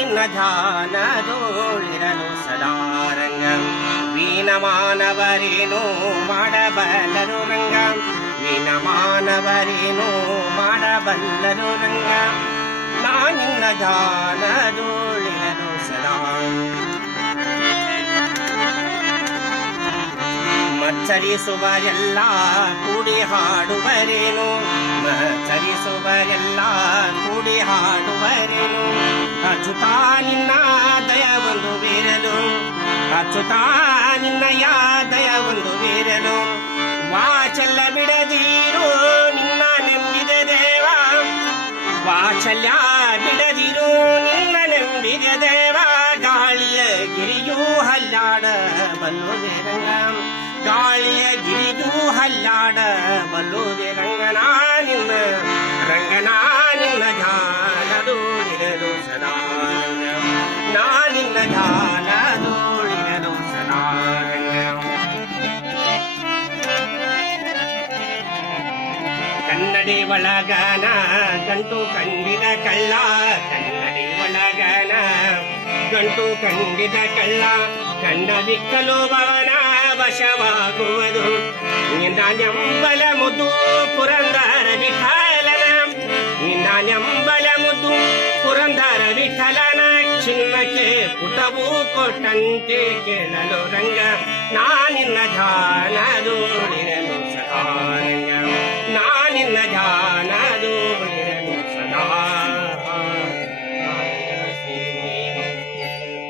ನಿನ್ನ ಧ್ಯಾನದೋಳಿರಲು ಸದಾರಂಗ ವೀಣಮಾನವರೇನೋ ಮಾಡಬಲ್ಲರು ರಂಗ ವೀಣಮಾನವರೇನೋ ಮಾಡಬಲ್ಲರು ರಂಗ ನಾ ನಿನ್ನ ಧ್ಯಾನದೋಳಿರಲು ಸದಾ ಮಚ್ಚರಿಸುವರೆಲ್ಲ ಕೂಡಿ ಹಾಡುವರೇನು ಮಚ್ಚರಿಸುವರೆಲ್ಲ ಕೂಡಿ ಹಾಡುವರೇನು ಅಚ್ಚುತಾ ನಿನ್ನ ದಯ ಒಂದು ಬೀರಲು ಅಚ್ಚುತಾ ನಿನ್ನಯ ದಯ ಒಂದು ಬೀರಲು ವಾಚಲ್ಯ ಬಿಡದಿರು ನಿನ್ನ ನಂಬಿದ ದೇವ ವಾಚಲ್ಯ ಬಿಡದಿರು ನಿನ್ನ ನಂಬಿದ ದೇವ ಗಾಳಿಯ ಗಿರಿಯೂ ಹಲ್ಲಾಡ ಬಲ್ಲುವೆ ರಂಗ ಗಾಳಿಯ ಗಿರಿಯೂ ಹಲ್ಲಾಡ ಬಲ್ಲುವೆ ರಂಗನಾ ನಿನ್ನ ಧ್ಯಾನದೋಳಿರಲು ಸದಾ ನಾ ನಿನ್ನ ಧ್ಯಾನದೋಳಿರಲು ಸದಾ ಕನ್ನಡಿ ಒಳಗನ ಗಂಟು ಕಂಡಿದ ಕಳ್ಳ ಕನ್ನಡಿ ಒಳಗನ ಗಂಟು ಕಂಡಿದ ಕಳ್ಳ ಕಂಡ ಬಿಕ್ಕಲು ಭವನ ವಶವಾಗುವುದು ನಿನ್ನ ನೆಂಬಲ ಮುದ್ದು ಪುರಂದರ ವಿಠಲನ ನಿನ್ನ ನೆಂಬಲ ಮುದ್ದು ಪುರಂದರ ವಿಠಲನ ಚಿನ್ನಕ್ಕೆ ಪುಟವು ಕೊಟ್ಟಂತೆ ಕೇಳಲು ರಂಗ ನಾ ನಿನ್ನ ಧ್ಯಾನದೋಳಿರಲು ಸದಾ ರಂಗ